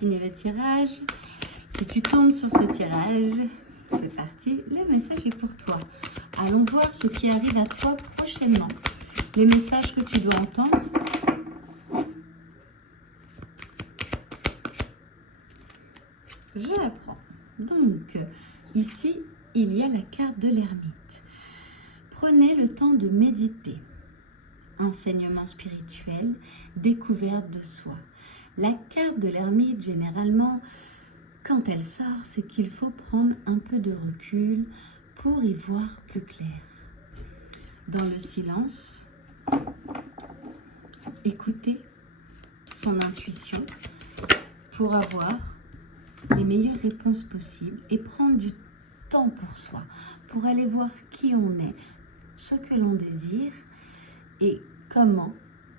signe le tirage. Si tu tombes sur ce tirage, c'est parti, le message est pour toi. Allons voir ce qui arrive à toi prochainement. Les messages que tu dois entendre. Je la prends. Donc, ici, il y a la carte de l'ermite. Prenez le temps de méditer. Enseignement spirituel, découverte de soi. La carte de l'ermite, généralement, quand elle sort, c'est qu'il faut prendre un peu de recul pour y voir plus clair. Dans le silence, écouter son intuition pour avoir les meilleures réponses possibles et prendre du temps pour soi, pour aller voir qui on est, ce que l'on désire et comment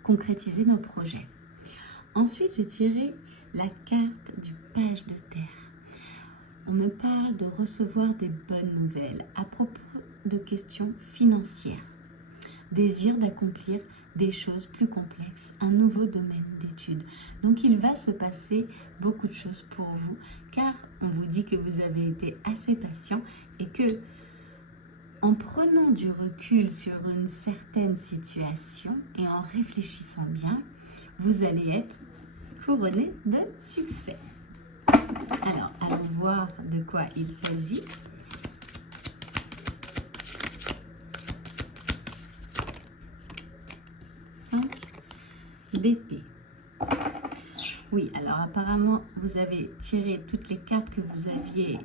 concrétiser nos projets. Ensuite, j'ai tiré la carte du page de terre. On me parle de recevoir des bonnes nouvelles à propos de questions financières. Désir d'accomplir des choses plus complexes, un nouveau domaine d'études. Donc il va se passer beaucoup de choses pour vous, car on vous dit que vous avez été assez patient et que en prenant du recul sur une certaine situation et en réfléchissant bien, vous allez être couronné de succès. Alors, allons voir de quoi il s'agit. D'épée. Oui, alors apparemment, vous avez tiré toutes les cartes que vous aviez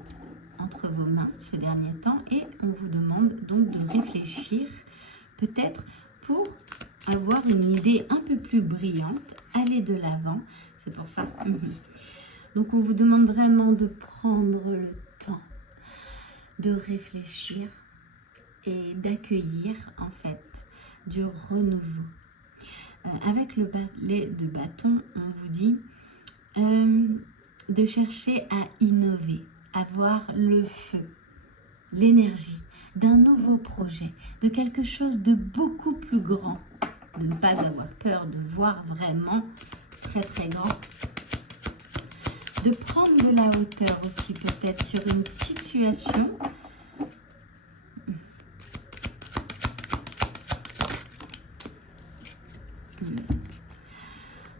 entre vos mains ces derniers temps et on vous demande donc de réfléchir peut-être pour avoir une idée un peu plus brillante, aller de l'avant. C'est pour ça. Donc, on vous demande vraiment de prendre le temps de réfléchir et d'accueillir en fait du renouveau. Avec le balai de bâton, on vous dit de chercher à innover, à voir le feu, l'énergie d'un nouveau projet, de quelque chose de beaucoup plus grand, de ne pas avoir peur de voir vraiment très très grand, de prendre de la hauteur aussi peut-être sur une situation.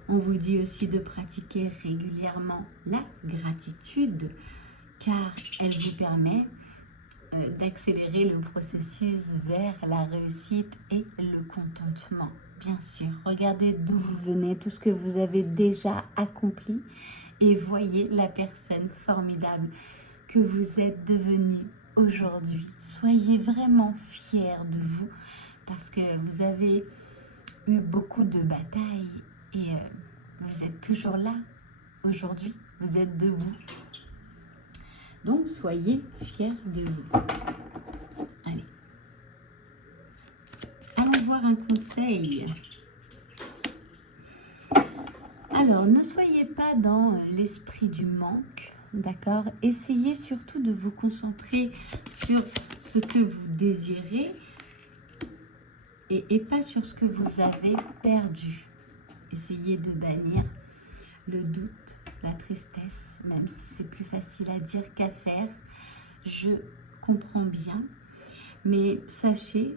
On vous dit aussi de pratiquer régulièrement la gratitude car elle vous permet d'accélérer le processus vers la réussite et le contentement. Bien sûr, regardez d'où vous venez, tout ce que vous avez déjà accompli et voyez la personne formidable que vous êtes devenue aujourd'hui. Soyez vraiment fiers de vous parce que vous avez eu beaucoup de batailles et vous êtes toujours là aujourd'hui, vous êtes debout. Donc soyez fiers de vous. Allez, allons voir un conseil. Alors, ne soyez pas dans l'esprit du manque, d'accord? Essayez surtout de vous concentrer sur ce que vous désirez et pas sur ce que vous avez perdu. Essayez de bannir le doute, la tristesse, même si c'est plus facile à dire qu'à faire. Je comprends bien, mais sachez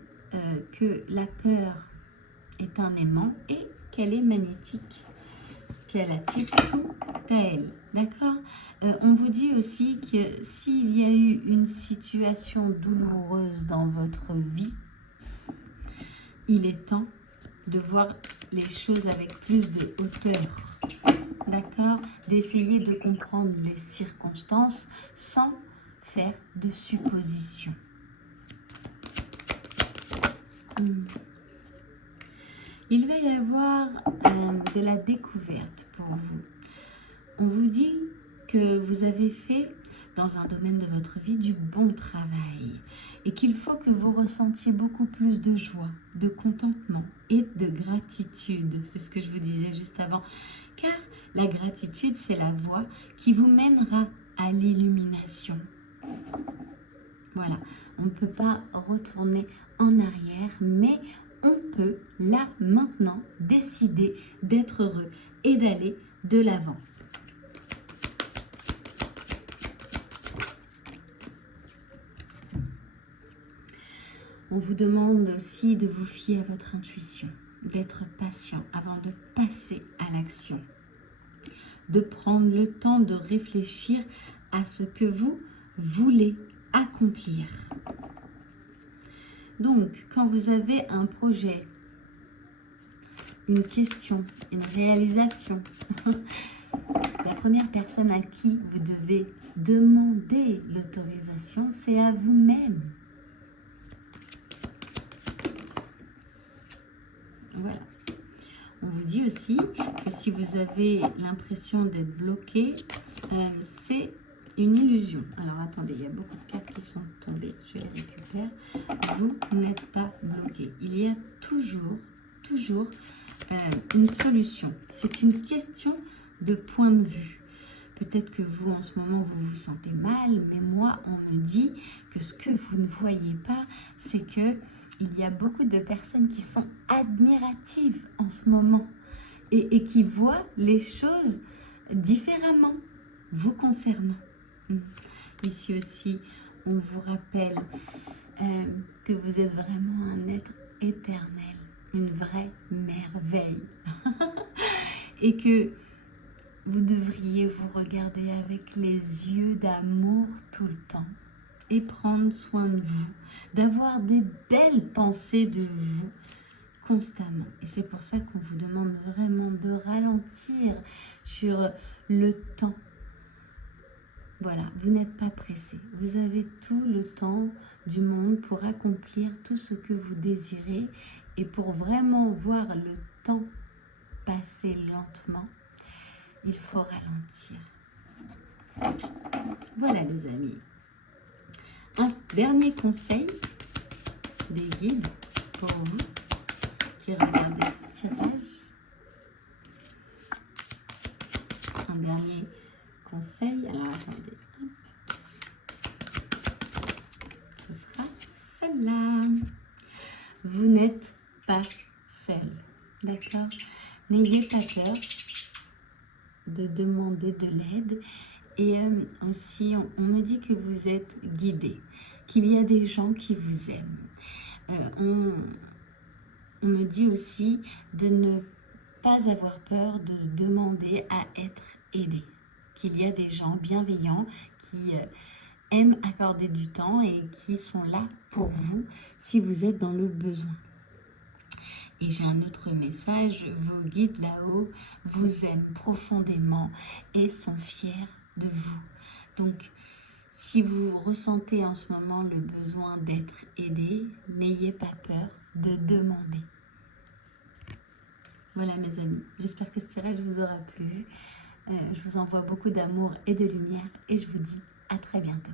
que la peur est un aimant et qu'elle est magnétique, qu'elle attire tout à elle, d'accord? On vous dit aussi que s'il y a eu une situation douloureuse dans votre vie, il est temps de voir les choses avec plus de hauteur, d'accord? D'essayer de comprendre les circonstances sans faire de suppositions. Il va y avoir de la découverte pour vous. On vous dit que vous avez fait dans un domaine de votre vie du bon travail et qu'il faut que vous ressentiez beaucoup plus de joie, de contentement et de gratitude. C'est ce que je vous disais juste avant. Car la gratitude, c'est la voie qui vous mènera à l'illumination. Voilà, on ne peut pas retourner en arrière, mais on peut là, maintenant, décider d'être heureux et d'aller de l'avant. On vous demande aussi de vous fier à votre intuition, d'être patient avant de passer à l'action, de prendre le temps de réfléchir à ce que vous voulez accomplir. Donc, quand vous avez un projet, une question, une réalisation, la première personne à qui vous devez demander l'autorisation, c'est à vous-même. Voilà. On vous dit aussi que si vous avez l'impression d'être bloqué, c'est une illusion. Alors attendez, il y a beaucoup de cartes qui sont tombées. Je les récupère. Vous n'êtes pas bloqué. Il y a toujours une solution. C'est une question de point de vue. Peut-être que vous, en ce moment, vous vous sentez mal, mais moi, on me dit que ce que vous ne voyez pas, c'est que il y a beaucoup de personnes qui sont admiratives en ce moment et qui voient les choses différemment vous concernant. Ici aussi, on vous rappelle que vous êtes vraiment un être éternel, une vraie merveille. Et que vous devriez vous regarder avec les yeux d'amour tout le temps et prendre soin de vous, d'avoir des belles pensées de vous constamment. Et c'est pour ça qu'on vous demande vraiment de ralentir sur le temps. Voilà, vous n'êtes pas pressé. Vous avez tout le temps du monde pour accomplir tout ce que vous désirez. Et pour vraiment voir le temps passer lentement, il faut ralentir. Voilà les amis. Un dernier conseil des guides pour vous qui regardez ce tirage. Un dernier conseil. Alors attendez. Ce sera celle-là. Vous n'êtes pas seul. D'accord? N'ayez pas peur de demander de l'aide. Et aussi, on me dit que vous êtes guidé, qu'il y a des gens qui vous aiment. On me dit aussi de ne pas avoir peur de demander à être aidé, qu'il y a des gens bienveillants qui aiment accorder du temps et qui sont là pour vous si vous êtes dans le besoin. Et j'ai un autre message, vos guides là-haut vous aiment profondément et sont fiers de vous. Donc, si vous ressentez en ce moment le besoin d'être aidé, n'ayez pas peur de demander. Voilà mes amis, j'espère que ce tirage vous aura plu. Je vous envoie beaucoup d'amour et de lumière et je vous dis à très bientôt.